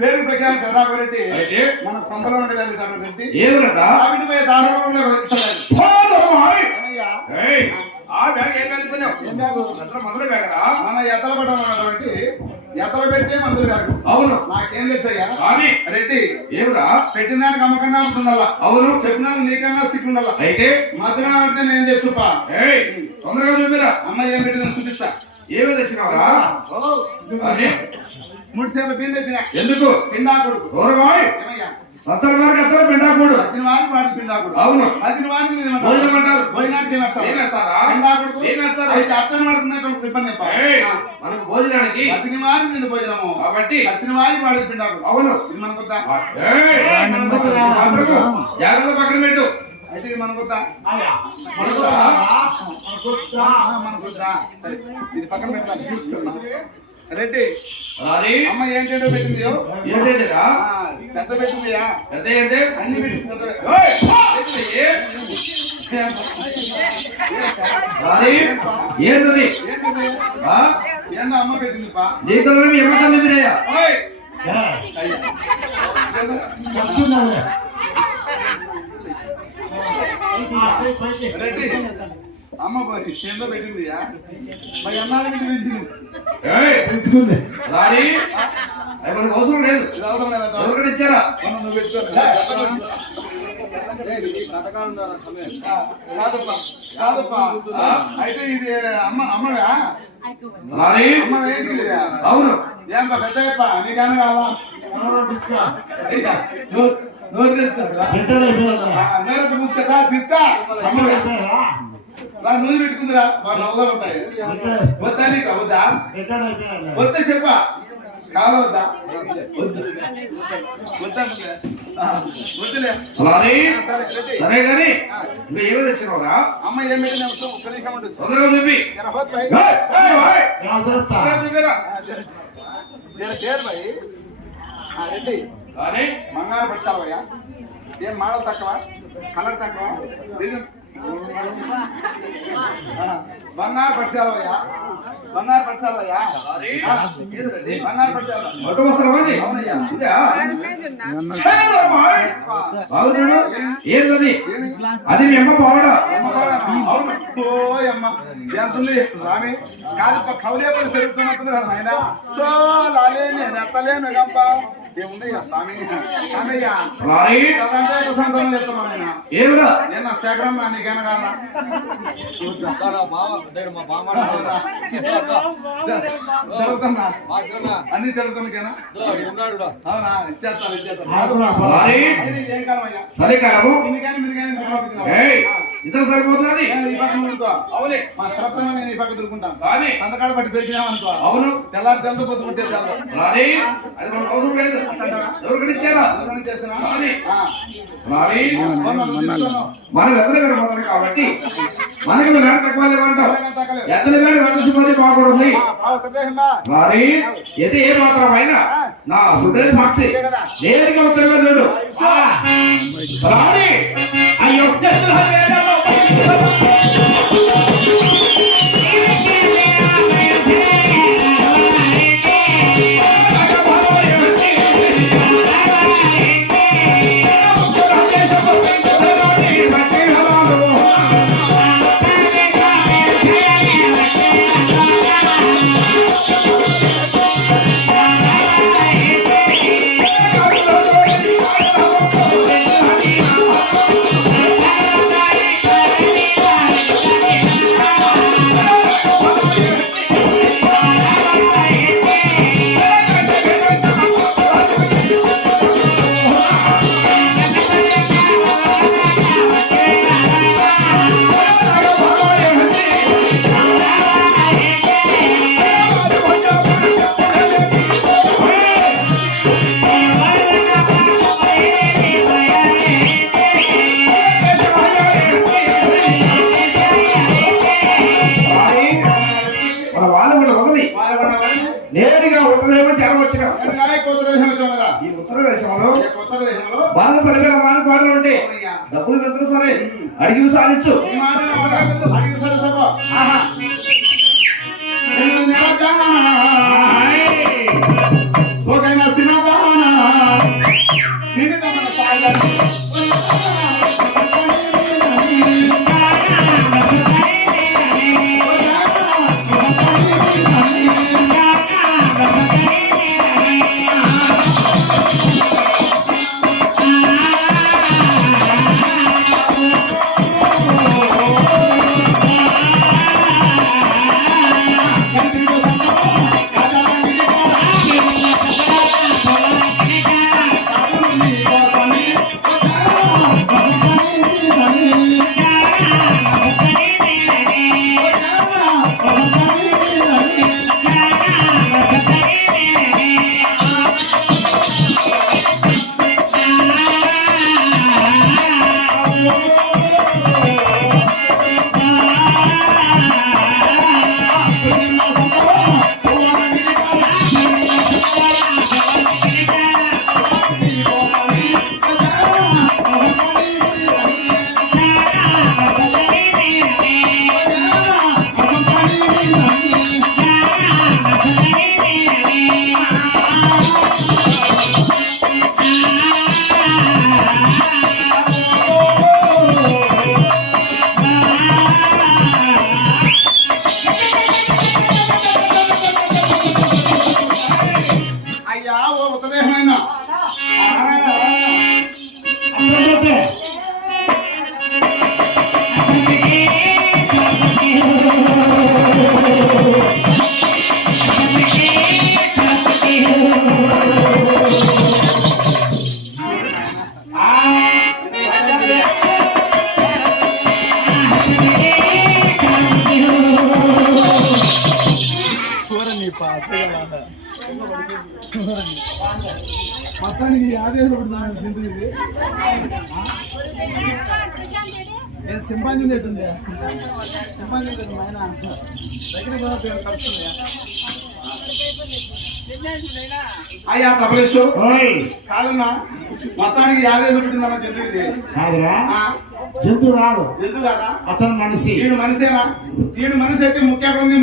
పేరు పెట్టాను కదారెడ్డి మన కొంపలో ఉండే మన ఎత్తల పడ్డటువంటి ఎత్తలు పెట్టే మందులు బ్యాగు. అవును నాకేం తెచ్చయ్యా రెడ్డి ఏమిరా పెట్టిన దానికి అమ్మకన్నా ఉంటుండాలా. అవును చెప్పినా నీకన్నా సిగ్గుండాలా. అయితే మధురా అంటే నేను తెచ్చుపా తొందరగా చూపిరా. అమ్మ ఏం పెట్టిందని చూపిస్తా. ఏమి తెచ్చినావురా? 3 సేపల బియ్యం తెచ్చిన. ఎందుకు? పిండాకుడు. ఏమయ్యా సత్తర వారికి అసలు పిండాకుడు. వచ్చిన వారికి వాటి పిండాకుడు. అవును వచ్చిన వారికి భోజనమంటారు. భోజనానికి పిండాకుడు. అయితే అర్థం పడుతున్నటువంటి ఇబ్బంది మనకు భోజనానికి వచ్చిన వారికి నేను భోజనము కాబట్టి వచ్చిన వారికి వాడి పిండాకుడు. అవును ఇది మనకొద్దా? జాగ్రత్త పక్కన పెట్టు. అయితే ఇది మనకొద్దా? మనకొద్దా? సరే ఇది పక్కన పెట్టాలి. రెడ్డి అమ్మ ఏంటంటే పెట్టింది పెద్ద పెట్టిందియా పెద్ద ఏంటి అన్ని పెట్టింది. ఏంటది ఏందా అమ్మ పెట్టింది రెడ్డి అమ్మ చేందో పెట్టింది మరి అన్నాలు పెంచుకుంది. అవసరం లేదు అవసరం లేదంటే ఇచ్చారా నువ్వు పెట్టుకోరా. కాదప్పా అయితే ఇది అమ్మవా అమ్మ ఏంటి? అవును ఏం పెద్దప్ప నీకన్నా కావాలా? నోరు తెరుస్తా మూసుకదా తీసుకో. అమ్మ నూనె పెట్టుకుందిరా బాగా నల్లగా ఉంటాయి. వద్దా నీకు వద్దా? వద్దా చెప్పా కావద్దా? వద్దులే సరే కానీ ఏమో తెచ్చినవరా? అమ్మ ఏం పెట్టినా ఒక్క నిమిషం ఉంటుంది. తొందరగా చూపి రెడ్డి బంగారు పెడతావయ్యా. ఏం మోడల్ తక్కువ కలర్ తక్కువ బంగారు పడిసావయ్యా. బంగారు పడిసావయ్యా. బంగారు పడిసావా ఏంటది? అది మీ అమ్మ పోవడం. అమ్మ ఎంతుంది స్వామి కాదు కవులే పడి జరుగుతున్నది కదా ఆయన. సో లాలే నేను ఎత్తలేను గంప ఏముంది స్వామి సంతానం చెప్తాను ఆయన. ఏమిరా నేను శేఖరం నీకైనా కాదా? జరుగుతున్నా అన్ని జరుగుతున్నా అవునా? ఇచ్చేస్తాను ఏం కాలమయ్యా? సరే కాదు ఇద్దరు సరిపోతుంది. మా శ్రద్ధ నేను ఈ పక్క తిరుగుకుంటాను. సంతకాలు బట్టి పెరిగినాం అనుకో. అవును తెల్లారి తెలతో పొద్దుకుంటే అవసరం లేదు. ఎవరికైనా ఇచ్చారా? మనం ఎద్దల గారు మొదలు కాబట్టి మనకి వేట తక్కువ లేవంటావు. ఎద్దల గారు వెంటనే బాగుంది మరి ఇది ఏ మాత్రమైనా నా సుడే సాక్షి నేరుగా ఉత్తరమే చూడు. అయ్యో వదిలి నేరుగా ఉత్తరదేశం చేరవచ్చిన ఈ ఉత్తర దేశంలో బాగా సరిగా మానుకోవడం ఉంటే డబ్బులు ఎంత సరే అడిగి సాధించు మొత్తానికి ఆదేశం సింపాంజీ ఉంటుంది సింపాంజీ ఆయన దగ్గర అయ్యా తపలేసు కాదన్నా మొత్తానికి ఆదేశం పెట్టిందన్న జంతువు ఇది కాదురా జంతువు రాదు జంతువు కాదా అతను మనిషి వీడు మనిషేనా వీడు మనిషి అయితే ముఖ్యంగా